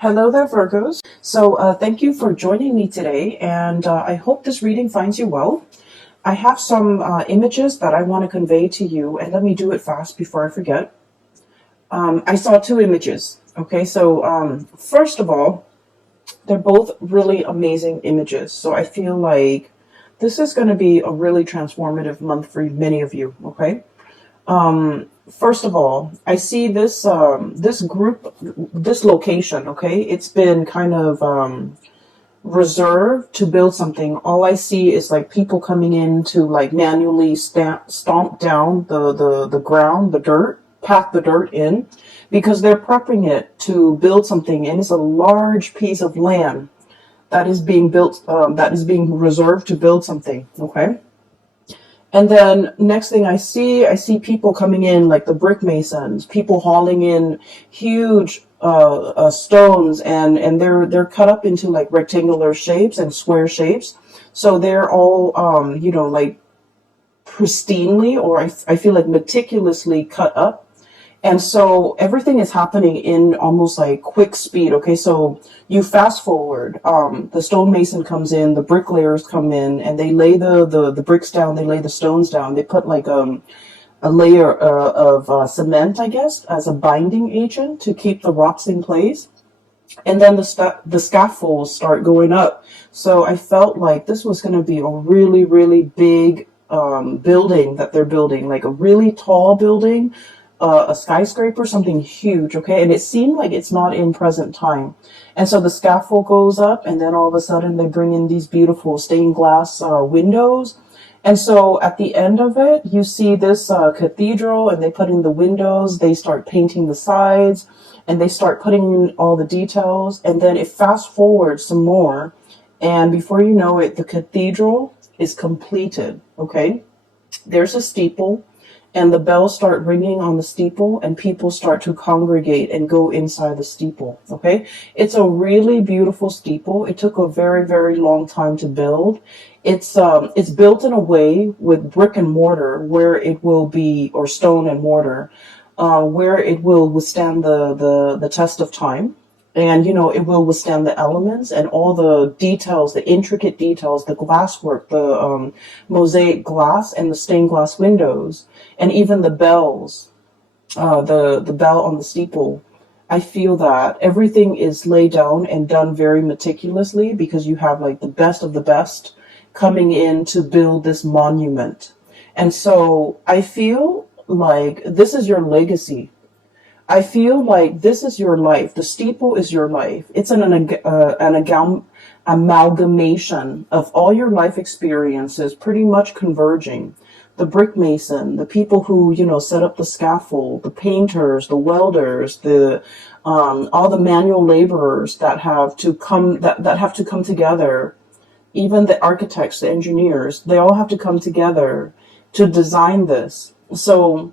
Hello there, Virgos. Thank you for joining me today, and I hope this reading finds you well. I have some images that I want to convey to you, and let me do it fast before I forget. I saw two images. Okay, first of all, they're both really amazing images. So I feel like this is going to be a really transformative month for many of you. Okay. First of all, I see this group, this location. Okay, it's been kind of reserved to build something. All I see is like people coming in to like manually stomp down the ground, the dirt, pack the dirt in, because they're prepping it to build something, and it's a large piece of land that is being built, that is being reserved to build something. Okay. And then next thing I see people coming in like the brick masons, people hauling in huge stones, and they're cut up into like rectangular shapes and square shapes. So they're all like pristinely, or I feel like meticulously cut up. And so everything is happening in almost like quick speed. Okay, so you fast forward. The stonemason comes in, the bricklayers come in, and they lay the bricks down. They lay the stones down. They put like a layer of cement, I guess, as a binding agent to keep the rocks in place. And then the scaffolds start going up. So I felt like this was going to be a really, really big building that they're building, like a really tall building, a skyscraper, something huge. Okay, and it seemed like it's not in present time. And so the scaffold goes up, and then all of a sudden they bring in these beautiful stained glass windows. And so at the end of it, you see this cathedral, and they put in the windows, they start painting the sides, and they start putting in all the details. And then it fast forwards some more, and before you know it, the cathedral is completed. Okay, there's a steeple, and the bells start ringing on the steeple, and people start to congregate and go inside the steeple. Okay, it's a really beautiful steeple. It took a very, very long time to build. It's built in a way with brick and mortar where it will be, or stone and mortar, where it will withstand the test of time. And, it will withstand the elements and all the details, the intricate details, the glasswork, the mosaic glass and the stained glass windows, and even the bells, the bell on the steeple. I feel that everything is laid down and done very meticulously, because you have like the best of the best coming in to build this monument. And so I feel like this is your legacy. I feel like this is your life. The steeple is your life. It's an amalgamation of all your life experiences, pretty much converging. The brick mason, the people who, set up the scaffold, the painters, the welders, the all the manual laborers that have to come that have to come together. Even the architects, the engineers, they all have to come together to design this. So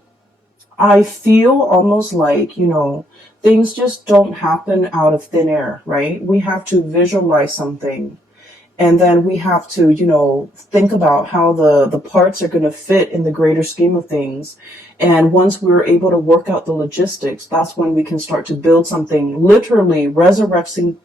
I feel almost like, things just don't happen out of thin air, right? We have to visualize something. And then we have to, think about how the parts are going to fit in the greater scheme of things. And once we're able to work out the logistics, that's when we can start to build something, literally resurrecting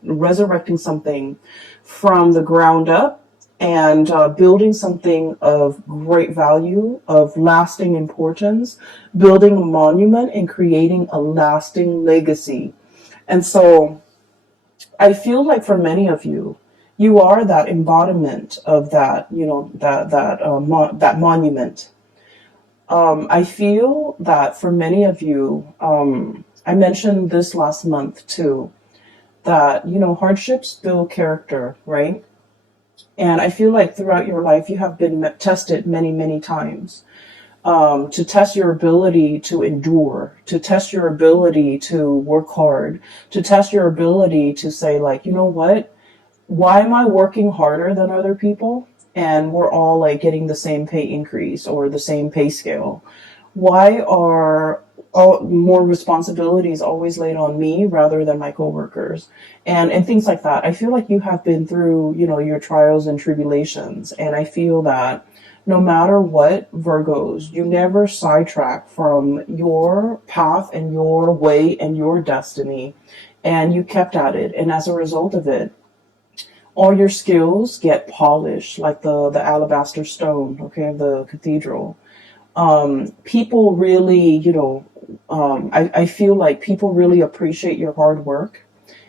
something from the ground up, and building something of great value, of lasting importance, building a monument and creating a lasting legacy. And so I feel like for many of you, you are that embodiment of that, that monument. I feel that for many of you, I mentioned this last month too, that, hardships build character, right? And I feel like throughout your life, you have been tested many, many times, to test your ability to endure, to test your ability to work hard, to test your ability to say, like, you know what? Why am I working harder than other people? And we're all like getting the same pay increase or the same pay scale. Why are more responsibilities always laid on me rather than my coworkers, and things like that? I feel like you have been through, your trials and tribulations, and I feel that no matter what, Virgos, you never sidetrack from your path and your way and your destiny. and you kept at it. And as a result of it, all your skills get polished like the alabaster stone, okay, of the cathedral. People really, I feel like people really appreciate your hard work,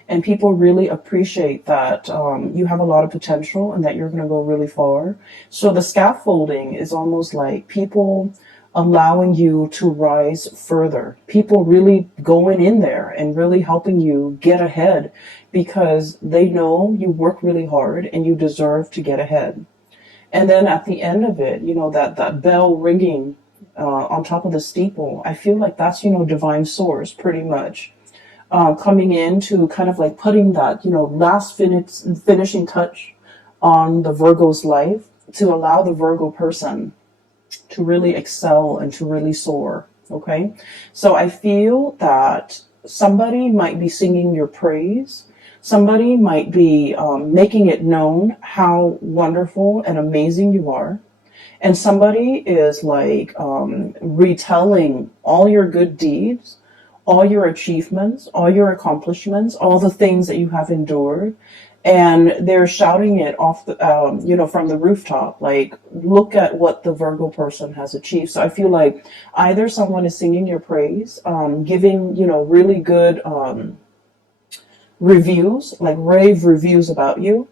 and people really appreciate that you have a lot of potential and that you're going to go really far. So the scaffolding is almost like people allowing you to rise further, people really going in there and really helping you get ahead because they know you work really hard and you deserve to get ahead. And then at the end of it, that bell ringing on top of the steeple, I feel like that's, divine source pretty much coming in to kind of like putting that, last finishing touch on the Virgo's life to allow the Virgo person to really excel and to really soar. Okay. So I feel that somebody might be singing your praise. Somebody might be making it known how wonderful and amazing you are. And somebody is like retelling all your good deeds, all your achievements, all your accomplishments, all the things that you have endured. And they're shouting it off the, from the rooftop, like, look at what the Virgo person has achieved. So I feel like either someone is singing your praise, giving, really good reviews, like rave reviews about you,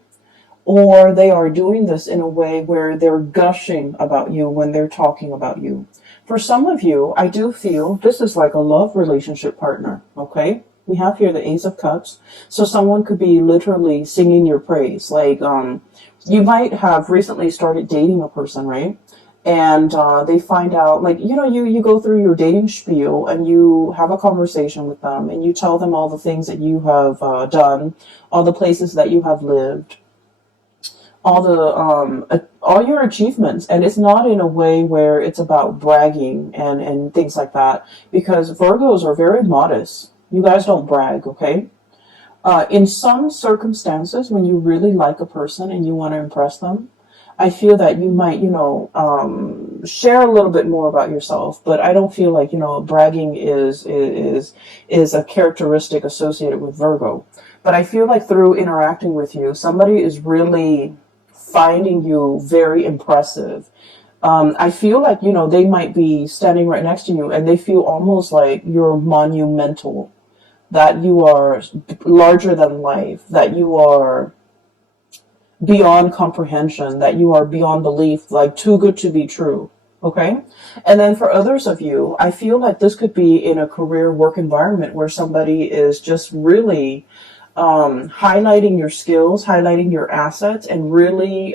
or they are doing this in a way where they're gushing about you when they're talking about you. For some of you, I do feel this is like a love relationship partner, okay? We have here the Ace of Cups. So someone could be literally singing your praise. Like, you might have recently started dating a person, right? And they find out, like, you go through your dating spiel and you have a conversation with them and you tell them all the things that you have done, all the places that you have lived, all your achievements. And it's not in a way where it's about bragging and things like that, because Virgos are very modest. You guys don't brag, okay? In some circumstances, when you really like a person and you want to impress them, I feel that you might, share a little bit more about yourself. But I don't feel like, bragging is a characteristic associated with Virgo. But I feel like through interacting with you, somebody is really finding you very impressive. I feel like, they might be standing right next to you and they feel almost like you're monumental, that you are larger than life, that you are beyond comprehension, that you are beyond belief, like too good to be true. Okay. And then for others of you, I feel like this could be in a career work environment where somebody is just really highlighting your skills, highlighting your assets, and really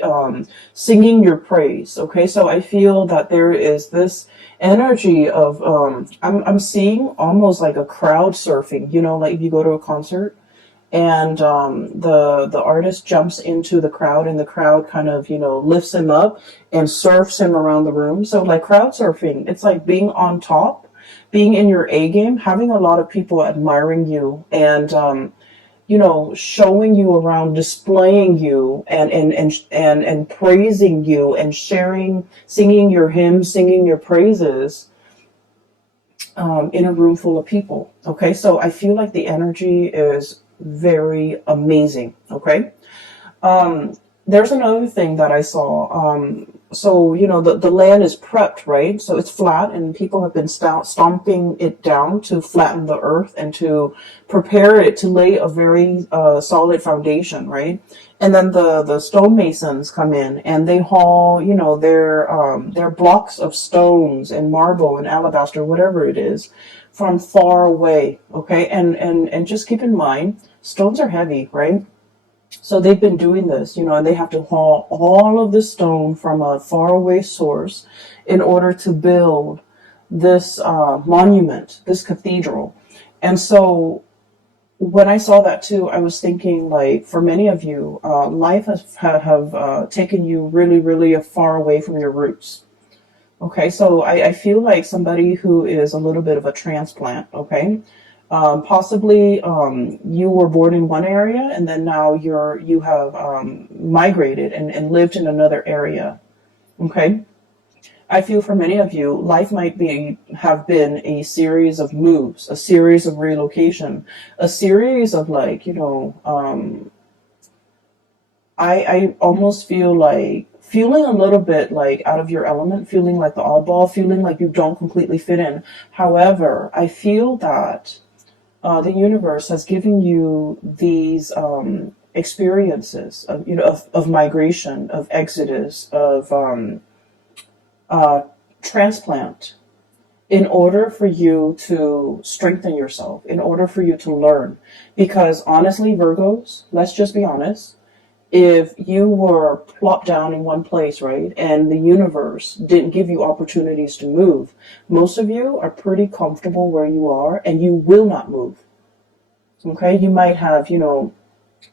singing your praise. Okay, so I feel that there is this energy of I'm seeing almost like a crowd surfing. Like if you go to a concert and the artist jumps into the crowd and the crowd kind of lifts him up and surfs him around the room. So like crowd surfing, it's like being on top, being in your A game, having a lot of people admiring you and showing you around, displaying you and praising you and sharing, singing your hymns, singing your praises in a room full of people. Okay, so I feel like the energy is very amazing. Okay. There's another thing that I saw. So, the land is prepped, right? So it's flat and people have been stomping it down to flatten the earth and to prepare it to lay a very solid foundation, right? And then the stonemasons come in and they haul, their blocks of stones and marble and alabaster, whatever it is, from far away. Okay. And just keep in mind, stones are heavy, right? So they've been doing this, and they have to haul all of the stone from a faraway source in order to build this monument, this cathedral. And so when I saw that too, I was thinking, like, for many of you, life have taken you really, really far away from your roots. Okay, so I feel like somebody who is a little bit of a transplant, okay? Possibly you were born in one area and then now you have migrated and lived in another area. Okay. I feel for many of you, life might have been a series of moves, a series of relocation, a series of like, I almost feel like feeling a little bit like out of your element, feeling like the oddball, feeling like you don't completely fit in. However, I feel that the universe has given you these experiences of, of migration, of exodus, of uh, transplant, in order for you to strengthen yourself, in order for you to learn. Because honestly, Virgos, let's just be honest, if you were plopped down in one place, right, and the universe didn't give you opportunities to move, most of you are pretty comfortable where you are and you will not move. Okay, you might have,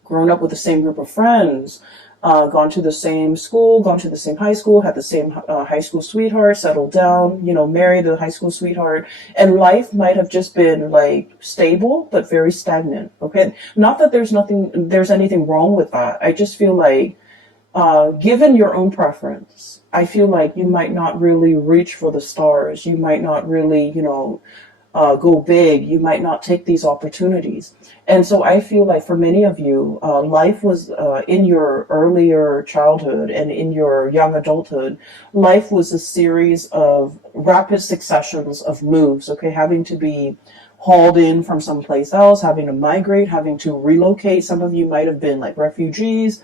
grown up with the same group of friends, gone to the same school, gone to the same high school, had the same high school sweetheart, settled down, married the high school sweetheart, and life might have just been like stable but very stagnant. Okay, not that there's anything wrong with that. I just feel like, given your own preference, I feel like you might not really reach for the stars. You might not really, go big. You might not take these opportunities. And so I feel like for many of you, life was in your earlier childhood and in your young adulthood, life was a series of rapid successions of moves, okay, having to be hauled in from someplace else, having to migrate, having to relocate. Some of you might have been like refugees,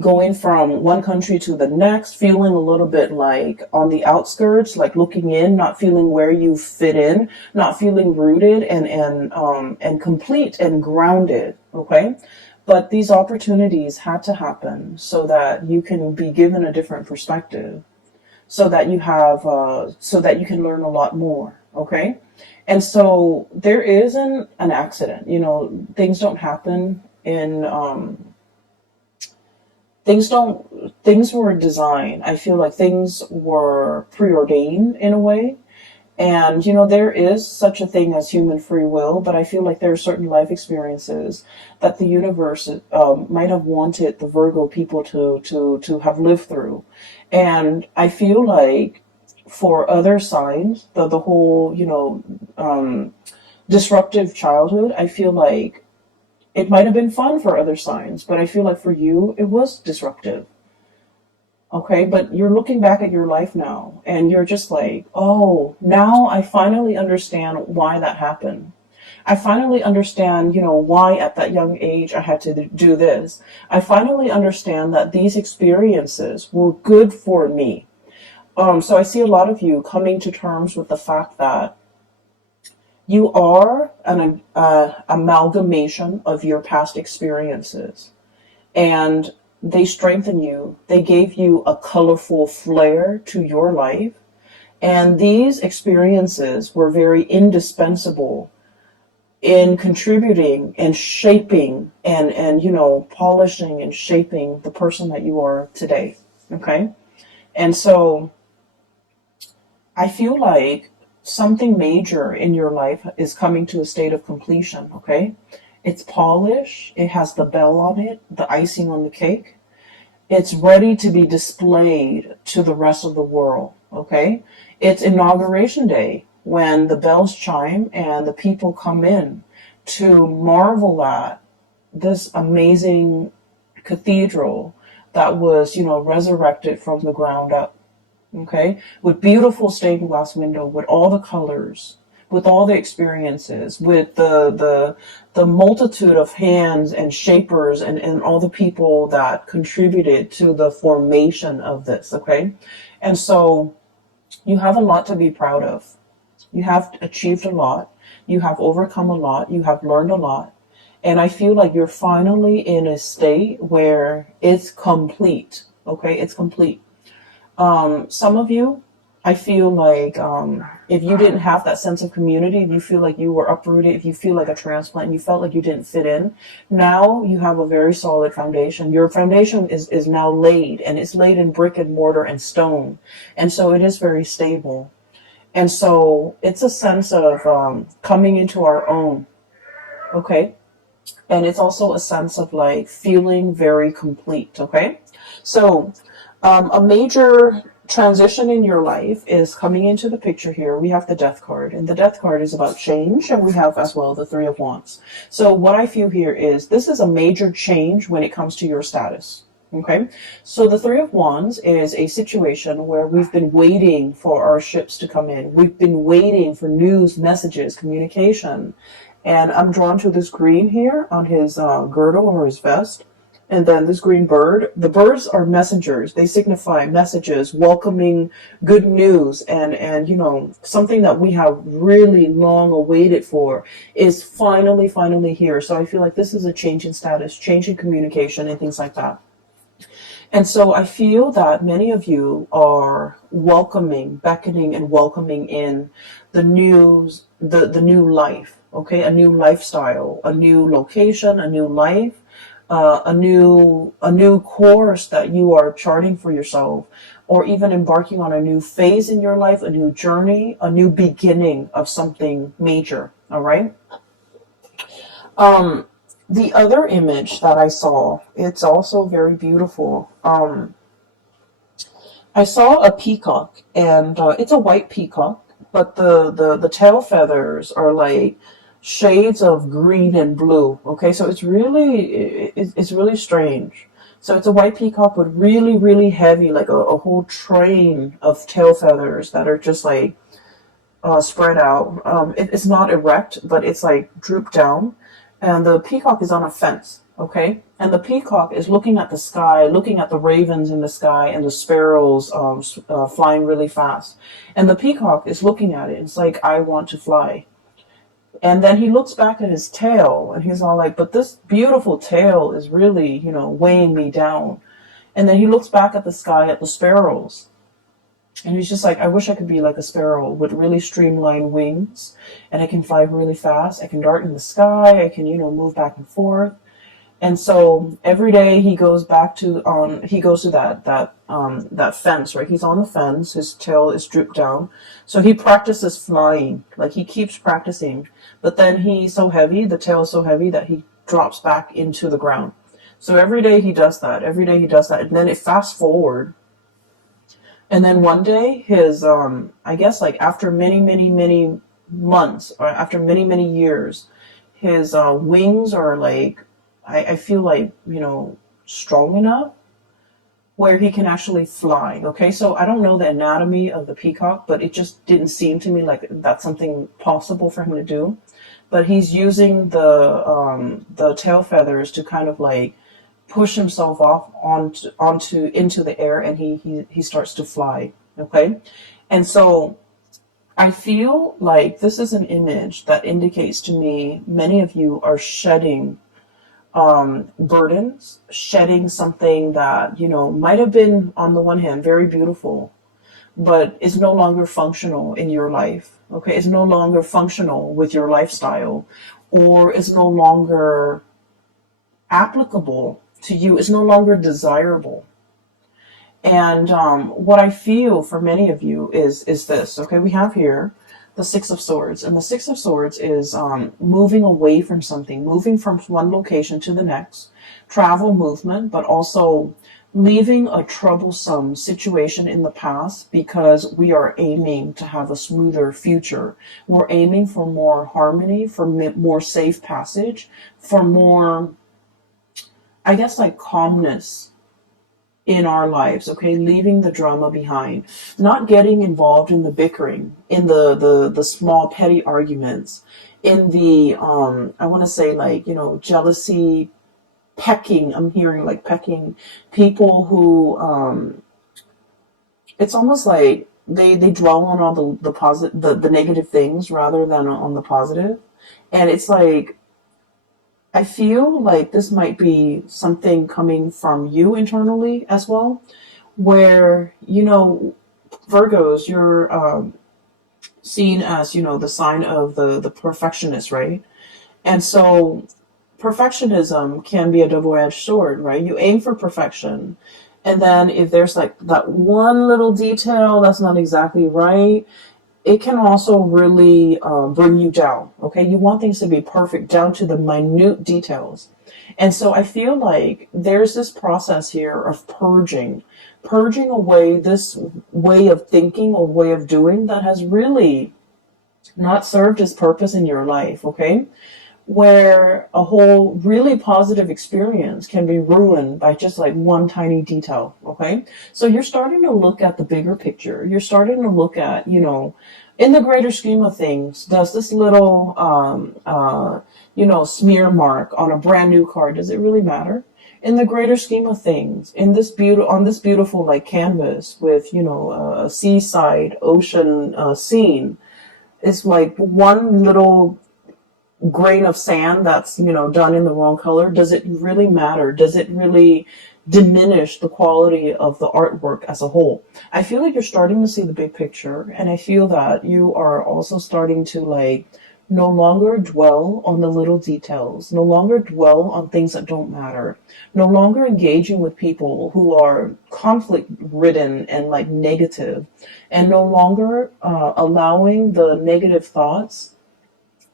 going from one country to the next, feeling a little bit like on the outskirts, like looking in, not feeling where you fit in, not feeling rooted and complete and grounded. Okay. But these opportunities had to happen so that you can be given a different perspective, so that so that you can learn a lot more. Okay. And so there isn't an accident, things don't happen in, things were designed. I feel like things were preordained in a way. And, there is such a thing as human free will, but I feel like there are certain life experiences that the universe might have wanted the Virgo people to have lived through. And I feel like for other signs, the whole, disruptive childhood, I feel like it might have been fun for other signs, but I feel like for you, it was disruptive. Okay, but you're looking back at your life now and you're just like, oh, now I finally understand why that happened. I finally understand, why at that young age I had to do this. I finally understand that these experiences were good for me. So I see a lot of you coming to terms with the fact that you are an amalgamation of your past experiences, and they strengthen you. They gave you a colorful flair to your life, and these experiences were very indispensable in contributing and shaping and polishing and shaping the person that you are today. Okay, and so I feel like something major in your life is coming to a state of completion, okay? It's polished, it has the bell on it, the icing on the cake. It's ready to be displayed to the rest of the world, okay? It's inauguration day when the bells chime and the people come in to marvel at this amazing cathedral that was, resurrected from the ground up. Okay, with beautiful stained glass window, with all the colors, with all the experiences, with the multitude of hands and shapers and all the people that contributed to the formation of this. Okay, and so you have a lot to be proud of. You have achieved a lot. You have overcome a lot. You have learned a lot. And I feel like you're finally in a state where it's complete. Okay, it's complete. Some of you, I feel like, if you didn't have that sense of community, if you feel like you were uprooted, if you feel like a transplant, and you felt like you didn't fit in, now you have a very solid foundation. Your foundation is now laid, and it's laid in brick and mortar and stone. And so it is very stable. And so it's a sense of coming into our own, okay? And it's also a sense of like feeling very complete, okay? So a major transition in your life is coming into the picture here. We have the Death card, and the Death card is about change, and we have as well the Three of Wands. So what I feel here is this is a major change when it comes to your status. Okay, so the Three of Wands is a situation where we've been waiting for our ships to come in. We've been waiting for news, messages, communication. And I'm drawn to this green here on his girdle or his vest. And then this green bird. The birds are messengers. They signify messages, welcoming good news. And you know, something that we have really long awaited for is finally here. So I feel like this is a change in status, change in communication and things like that. And so I feel that many of you are welcoming, beckoning and welcoming in the news, the new life, okay? A new lifestyle, a new location, a new life, a new course that you are charting for yourself, or even embarking on a new phase in your life, a new journey, a new beginning of something major, all right? The other image that I saw, it's also very beautiful. I saw a peacock, and it's a white peacock, but the tail feathers are like shades of green and blue. Okay, so it's really strange. So it's a white peacock with really heavy, like a whole train of tail feathers that are just like spread out. It's not erect, but it's like drooped down. And the peacock is on a fence, okay? And the peacock is looking at the sky, looking at the ravens in the sky and the sparrows flying really fast. And the peacock is looking at it. It's like, I want to fly. And then he looks back at his tail and he's all like, but this beautiful tail is really, you know, weighing me down. And then he looks back at the sky, at the sparrows. And he's just like, I wish I could be like a sparrow with really streamlined wings, and I can fly really fast. I can dart in the sky. I can, you know, move back and forth. And so every day he goes back to that fence, right? He's on the fence. His tail is drooped down. So he practices flying. Like he keeps practicing. But then he's so heavy, the tail is so heavy that he drops back into the ground. So every day he does that. Every day he does that. And then it fast forward. And then one day, his, I guess like after many months, or after many years, his wings are like, I feel like, you know, strong enough where he can actually fly. Okay, so I don't know the anatomy of the peacock, but it just didn't seem to me like that's something possible for him to do. But he's using the tail feathers to kind of like push himself off onto into the air, and he starts to fly. Okay, and so I feel like this is an image that indicates to me many of you are shedding burdens, shedding something that, you know, might have been on the one hand very beautiful, but is no longer functional in your life. Okay, it's no longer functional with your lifestyle, or is no longer applicable to you, is no longer desirable. And what I feel for many of you is this. Okay, we have here the Six of Swords, and the Six of Swords is moving away from something, moving from one location to the next, travel, movement, but also leaving a troublesome situation in the past because we are aiming to have a smoother future. We're aiming for more harmony, for more safe passage, for more, I guess, like calmness in our lives, okay? Leaving the drama behind, not getting involved in the bickering, in the small petty arguments, in the, I want to say like, you know, jealousy, pecking. I'm hearing like pecking, people who, it's almost like they dwell on all the positive, the negative things rather than on the positive. And it's like, I feel like this might be something coming from you internally as well, where, you know, Virgos, you're seen as, you know, the sign of the perfectionist, right? And so perfectionism can be a double-edged sword, right? You aim for perfection, and then if there's like that one little detail that's not exactly right, it can also really bring you down. Okay, you want things to be perfect down to the minute details. And so I feel like there's this process here of purging purging away this way of thinking or way of doing that has really not served its purpose in your life, okay? Where a whole really positive experience can be ruined by just like one tiny detail, okay? So you're starting to look at the bigger picture. You're starting to look at, in the greater scheme of things, does this little, smear mark on a brand new car, does it really matter? In the greater scheme of things, on this beautiful like canvas with, a seaside ocean scene, it's like one little grain of sand that's done in the wrong color. Does it really matter? Does it really diminish the quality of the artwork as a whole? I feel like you're starting to see the big picture, and I feel that you are also starting to like no longer dwell on the little details, no longer dwell on things that don't matter, no longer engaging with people who are conflict ridden and like negative, and no longer allowing the negative thoughts.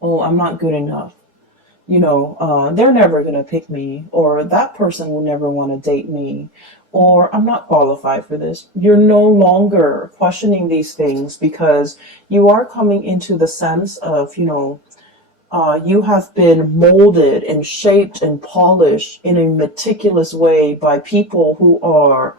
Oh, I'm not good enough. They're never going to pick me, or that person will never want to date me, or I'm not qualified for this. You're no longer questioning these things because you are coming into the sense of, you have been molded and shaped and polished in a meticulous way by people who are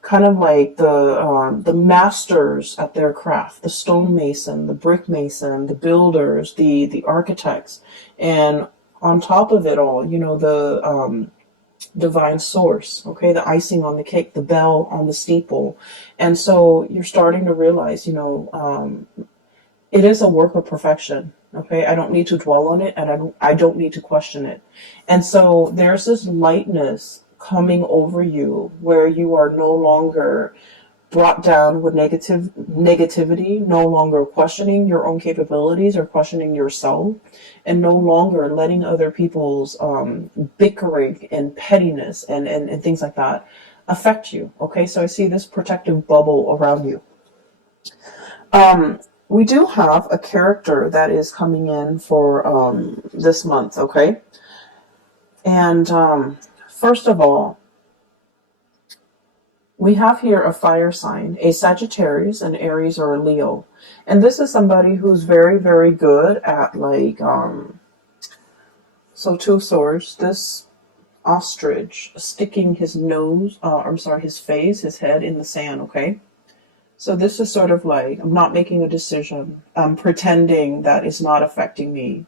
kind of like the masters at their craft, the stonemason, the brick mason, the builders, the architects, and on top of it all, the divine source, okay, the icing on the cake, the bell on the steeple. And so you're starting to realize, it is a work of perfection. Okay, I don't need to dwell on it, and I don't need to question it. And so there's this lightness coming over you where you are no longer brought down with negativity, no longer questioning your own capabilities or questioning yourself, and no longer letting other people's bickering and pettiness and things like that affect you. Okay, so I see this protective bubble around you. We do have a character that is coming in for this month, okay? And first of all, we have here a fire sign, a Sagittarius, an Aries, or a Leo. And this is somebody who's very, very good at like, so Two of Swords, this ostrich sticking his his face, his head in the sand, okay? So this is sort of like, I'm not making a decision. I'm pretending that it's not affecting me.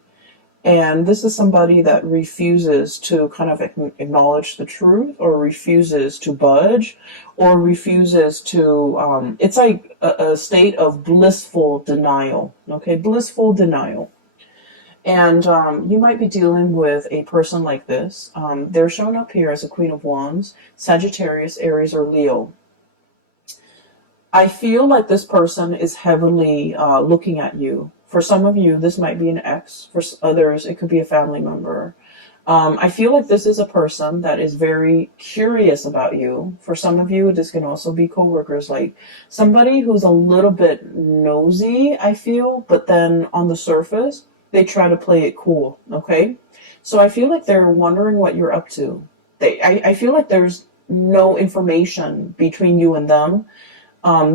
And this is somebody that refuses to kind of acknowledge the truth, or refuses to budge, or refuses to, it's like a state of blissful denial, okay? Blissful denial. And you might be dealing with a person like this. They're shown up here as a Queen of Wands, Sagittarius, Aries, or Leo. I feel like this person is heavily looking at you. For some of you, this might be an ex. For others, it could be a family member. I feel like this is a person that is very curious about you. For some of you, this can also be coworkers, like somebody who's a little bit nosy, I feel, but then on the surface, they try to play it cool, okay? So I feel like they're wondering what you're up to. I feel like there's no information between you and them.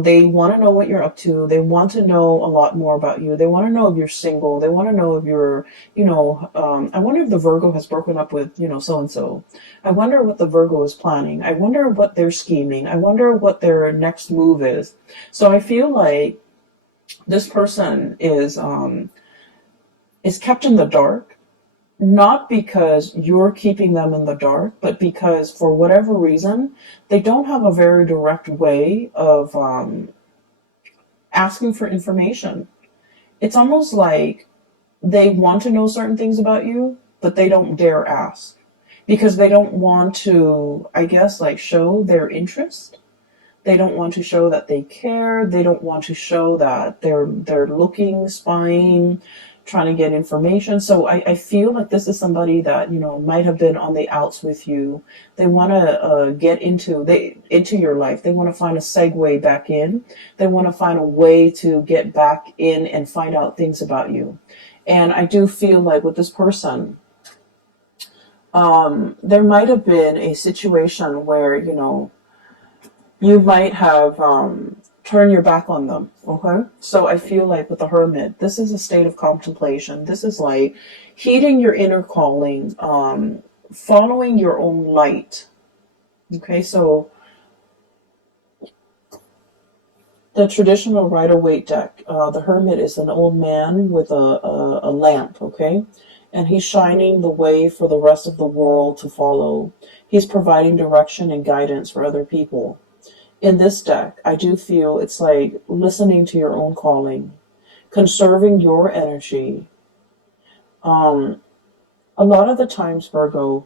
They want to know what you're up to. They want to know a lot more about you. They want to know if you're single. They want to know if you're, I wonder if the Virgo has broken up with, so-and-so. I wonder what the Virgo is planning. I wonder what they're scheming. I wonder what their next move is. So I feel like this person is kept in the dark, not because you're keeping them in the dark, but because for whatever reason, they don't have a very direct way of asking for information. It's almost like they want to know certain things about you, but they don't dare ask because they don't want to, I guess, like show their interest. They don't want to show that they care. They don't want to show that they're looking, spying, trying to get information. So I feel like this is somebody that, might have been on the outs with you. They want to get into your life. They want to find a segue back in. They want to find a way to get back in and find out things about you. And I do feel like with this person, there might have been a situation where, You might have turned your back on them. Okay. So I feel like with the Hermit, this is a state of contemplation. This is like heeding your inner calling, following your own light. Okay. So the traditional Rider-Waite deck, the Hermit is an old man with a lamp, okay? And he's shining the way for the rest of the world to follow. He's providing direction and guidance for other people. In this deck, I do feel it's like listening to your own calling, conserving your energy. Um, a lot of the times, Virgo,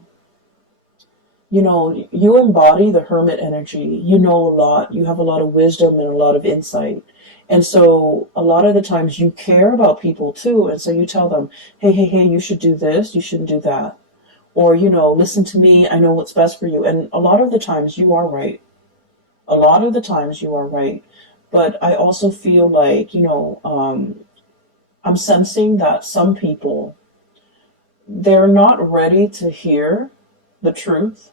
you embody the hermit energy. You know a lot. You have a lot of wisdom and a lot of insight. And so a lot of the times you care about people too. And so you tell them, hey, hey, hey, you should do this. You shouldn't do that. Or, listen to me. I know what's best for you. And a lot of the times you are right. A lot of the times you are right. But I also feel like, I'm sensing that some people, they're not ready to hear the truth.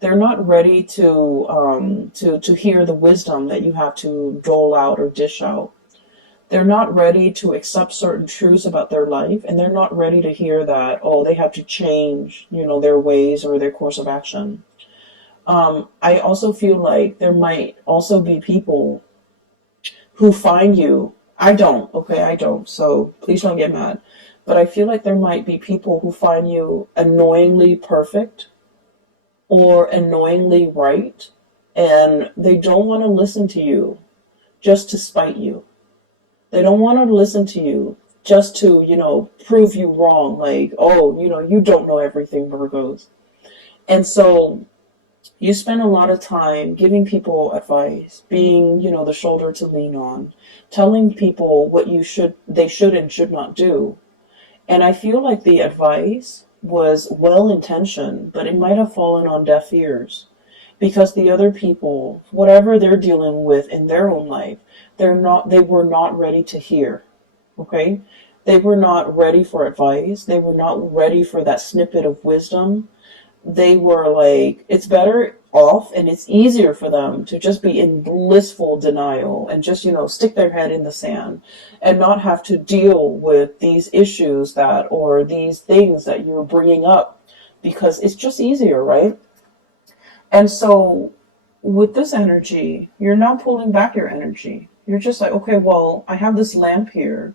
They're not ready to hear the wisdom that you have to dole out or dish out. They're not ready to accept certain truths about their life, and they're not ready to hear that, oh, they have to change, their ways or their course of action. I also feel like there might also be people who find you. I don't, okay, I don't, so please don't get mad. But I feel like there might be people who find you annoyingly perfect or annoyingly right, and they don't want to listen to you just to spite you. They don't want to listen to you just to, prove you wrong. Like, oh, you don't know everything, Virgos. And so you spend a lot of time giving people advice, being, the shoulder to lean on, telling people what they should and should not do. And I feel like the advice was well-intentioned, but it might have fallen on deaf ears because the other people, whatever they're dealing with in their own life, they were not ready to hear. Okay? They were not ready for advice. They were not ready for that snippet of wisdom. They were like, it's better off and it's easier for them to just be in blissful denial and just, stick their head in the sand and not have to deal with these issues or these things that you're bringing up because it's just easier, right? And so with this energy, you're not pulling back your energy. You're just like, okay, well, I have this lamp here.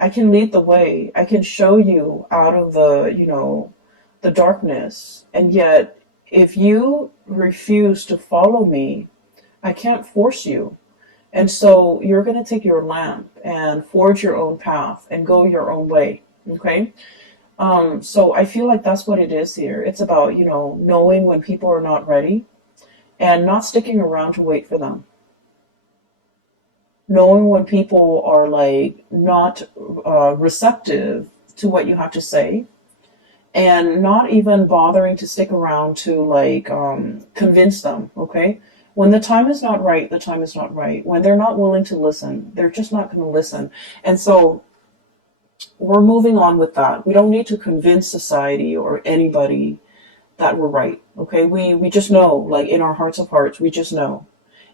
I can lead the way. I can show you out of the darkness. And yet, if you refuse to follow me, I can't force you. And so you're going to take your lamp and forge your own path and go your own way. Okay? So I feel like that's what it is here. It's about, knowing when people are not ready and not sticking around to wait for them. Knowing when people are like not receptive to what you have to say and not even bothering to stick around to like convince them, okay? When the time is not right, the time is not right. When they're not willing to listen, they're just not going to listen. And so we're moving on with that. We don't need to convince society or anybody that we're right, okay? We just know, like in our hearts of hearts, we just know.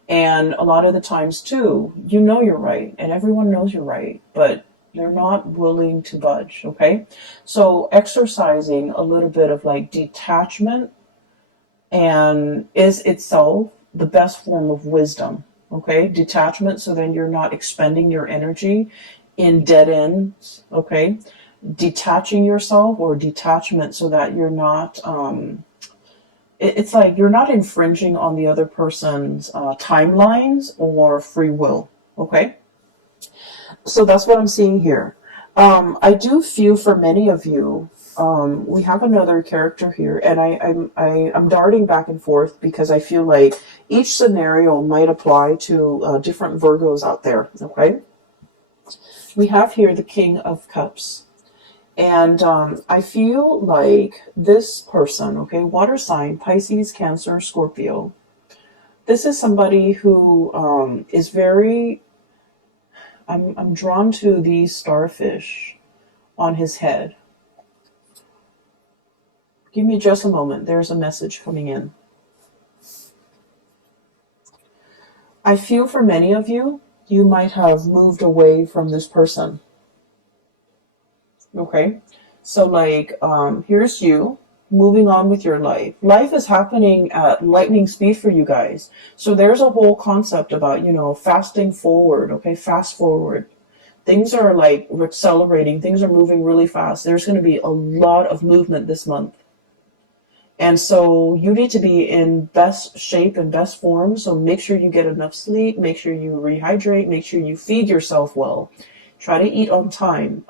And a lot of the times too, you're right, and everyone knows you're right, but they're not willing to budge, okay? So exercising a little bit of like detachment and is itself the best form of wisdom, okay? Detachment, so then you're not expending your energy in dead ends, okay? Detaching yourself, or detachment, so that you're not it's like you're not infringing on the other person's timelines or free will. Okay, so that's what I'm seeing here. I do feel for many of you, we have another character here, and I'm darting back and forth because I feel like each scenario might apply to different Virgos out there. Okay, we have here the King of Cups. And I feel like this person, okay, water sign, Pisces, Cancer, Scorpio. This is somebody who is very, I'm drawn to these starfish on his head. Give me just a moment. There's a message coming in. I feel for many of you, you might have moved away from this person. Okay. So like, here's you moving on with your life. Life is happening at lightning speed for you guys. So there's a whole concept about, fasting forward. Okay. Fast forward. Things are like accelerating. Things are moving really fast. There's going to be a lot of movement this month. And so you need to be in best shape and best form. So make sure you get enough sleep. Make sure you rehydrate. Make sure you feed yourself well. Try to eat on time.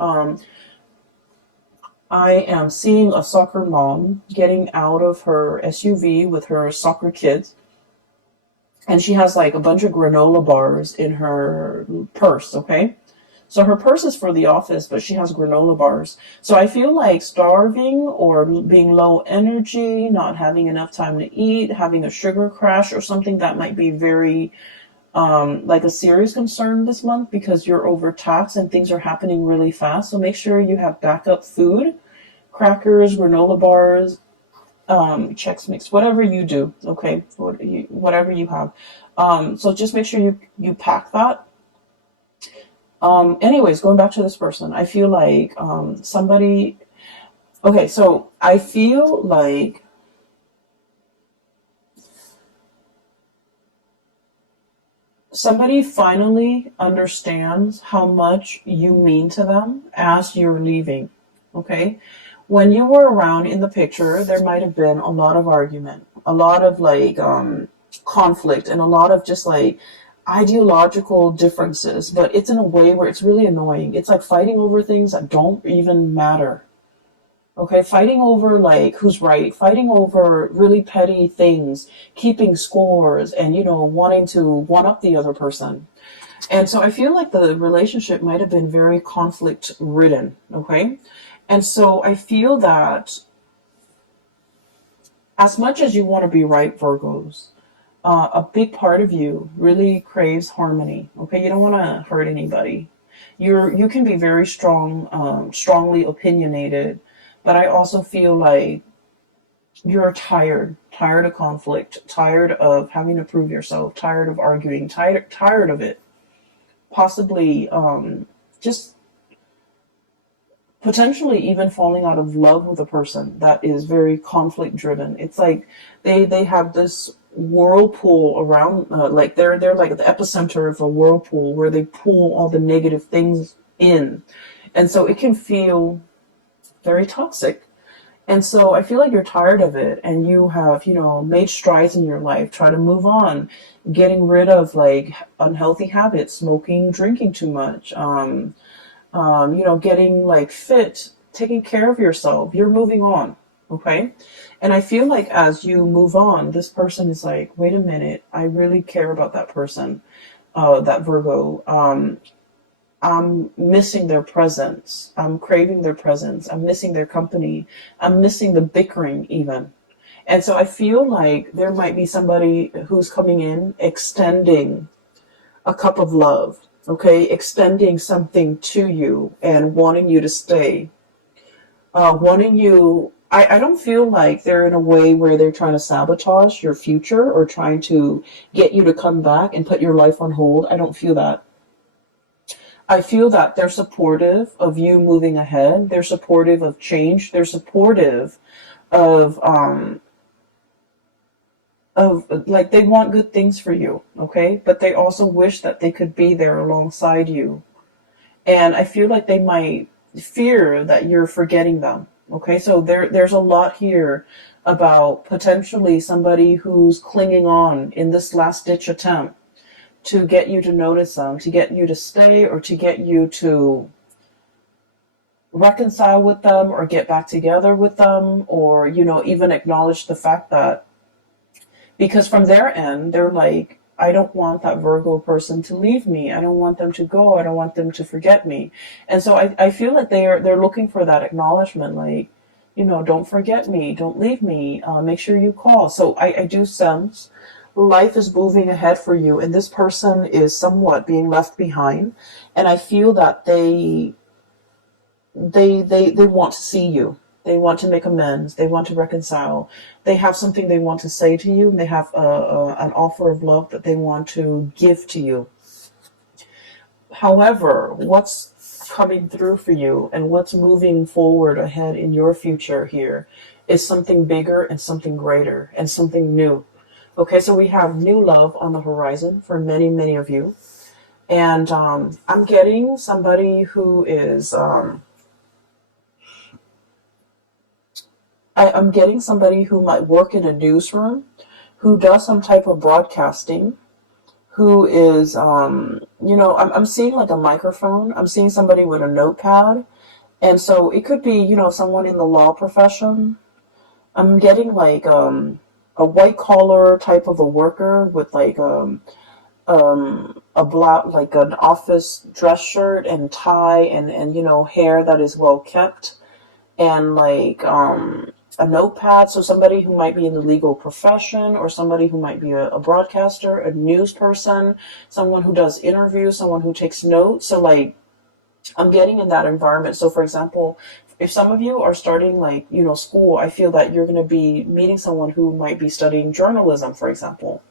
I am seeing a soccer mom getting out of her SUV with her soccer kids. And she has like a bunch of granola bars in her purse, okay? So her purse is for the office, but she has granola bars. So I feel like starving or being low energy, not having enough time to eat, having a sugar crash or something that might be very like a serious concern this month because you're overtaxed and things are happening really fast. So make sure you have backup food, crackers, granola bars, Chex Mix, whatever you do, okay, whatever you have. So just make sure you pack that. Anyways, going back to this person, I feel like somebody. Okay, so I feel like somebody finally understands how much you mean to them as you're leaving. Okay, when you were around in the picture, there might have been a lot of argument, a lot of like conflict, and a lot of just like ideological differences, but it's in a way where it's really annoying. It's like fighting over things that don't even matter. Okay, fighting over like who's right, fighting over really petty things, keeping scores, and wanting to one up the other person. And so I feel like the relationship might have been very conflict ridden. Okay, and so I feel that as much as you want to be right, Virgos, a big part of you really craves harmony. Okay, you don't want to hurt anybody. You can be very strongly opinionated, but I also feel like you're tired of conflict, tired of having to prove yourself, tired of arguing, tired of it. Possibly, just potentially even falling out of love with a person that is very conflict driven. It's like they have this whirlpool around, like they're like the epicenter of a whirlpool where they pull all the negative things in, and so it can feel very toxic. And so I feel like you're tired of it, and you have made strides in your life, try to move on, getting rid of like unhealthy habits, smoking, drinking too much, getting like fit, taking care of yourself. You're moving on. Okay. And I feel like as you move on, this person is like, wait a minute, I really care about that person, that Virgo. I'm missing their presence. I'm craving their presence. I'm missing their company. I'm missing the bickering even. And so I feel like there might be somebody who's coming in, extending a cup of love, okay? Extending something to you and wanting you to stay. Wanting you, I don't feel like they're in a way where they're trying to sabotage your future or trying to get you to come back and put your life on hold. I don't feel that. I feel that they're supportive of you moving ahead. They're supportive of change. They're supportive of like they want good things for you, okay? But they also wish that they could be there alongside you. And I feel like they might fear that you're forgetting them. Okay, so there's a lot here about potentially somebody who's clinging on in this last ditch attempt to get you to notice them, to get you to stay, or to get you to reconcile with them or get back together with them, or even acknowledge the fact that, because from their end they're like, I don't want that Virgo person to leave me. I don't want them to go. I don't want them to forget me. And so I feel like they're looking for that acknowledgement, like, don't forget me, don't leave me, make sure you call. So I do sense life is moving ahead for you, and this person is somewhat being left behind. And I feel that they want to see you. They want to make amends. They want to reconcile. They have something they want to say to you. And they have an offer of love that they want to give to you. However, what's coming through for you and what's moving forward ahead in your future here is something bigger and something greater and something new. Okay, so we have new love on the horizon for many, many of you. And I'm getting somebody who is, I'm getting somebody who might work in a newsroom, who does some type of broadcasting, who is, I'm seeing like a microphone. I'm seeing somebody with a notepad. And so it could be, someone in the law profession. I'm getting like a white collar type of a worker with like a black, like an office dress shirt and tie and hair that is well kept, and like a notepad. So somebody who might be in the legal profession, or somebody who might be a broadcaster, a news person, someone who does interviews, someone who takes notes. So like I'm getting in that environment. So for example, if some of you are starting like, school, I feel that you're going to be meeting someone who might be studying journalism, for example,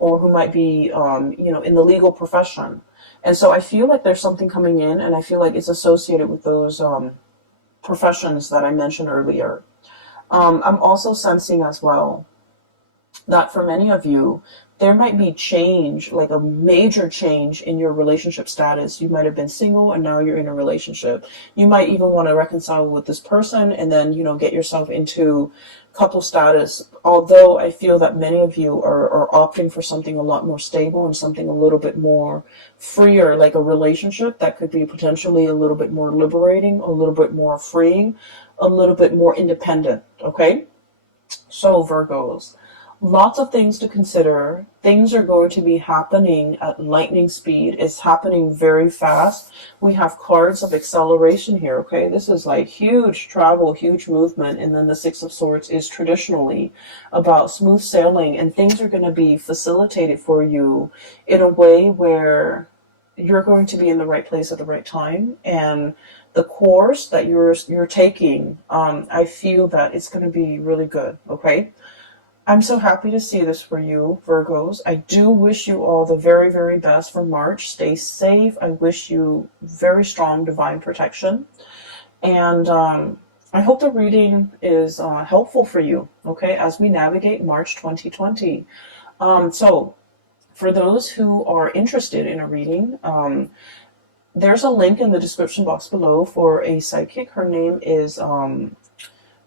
or who might be, in the legal profession. And so I feel like there's something coming in, and I feel like it's associated with those professions that I mentioned earlier. I'm also sensing as well that for many of you, there might be change, like a major change in your relationship status. You might have been single and now you're in a relationship. You might even want to reconcile with this person and then, get yourself into couple status. Although I feel that many of you are opting for something a lot more stable and something a little bit more freer, like a relationship that could be potentially a little bit more liberating, a little bit more freeing, a little bit more independent. Okay? So Virgos, lots of things to consider. Things are going to be happening at lightning speed. It's happening very fast. We have cards of acceleration here, okay? This is like huge travel, huge movement. And then the Six of Swords is traditionally about smooth sailing, and things are going to be facilitated for you in a way where you're going to be in the right place at the right time. And the course that you're taking, I feel that it's going to be really good, okay? I'm so happy to see this for you, Virgos. I do wish you all the very, very best for March. Stay safe. I wish you very strong divine protection. And I hope the reading is helpful for you, okay, as we navigate March 2020. So for those who are interested in a reading, there's a link in the description box below for a psychic. Her name is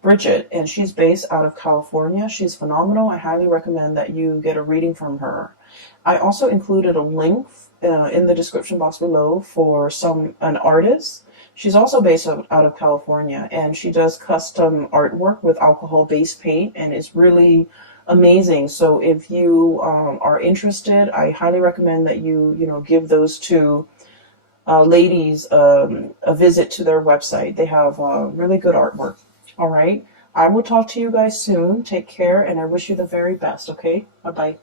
Bridget, and she's based out of California. She's phenomenal. I highly recommend that you get a reading from her. I also included a link in the description box below for an artist. She's also based out of California, and she does custom artwork with alcohol-based paint, and it's really amazing. So if you are interested, I highly recommend that you give those two ladies a visit to their website. They have really good artwork. All right. I will talk to you guys soon. Take care, and I wish you the very best, okay? Bye-bye.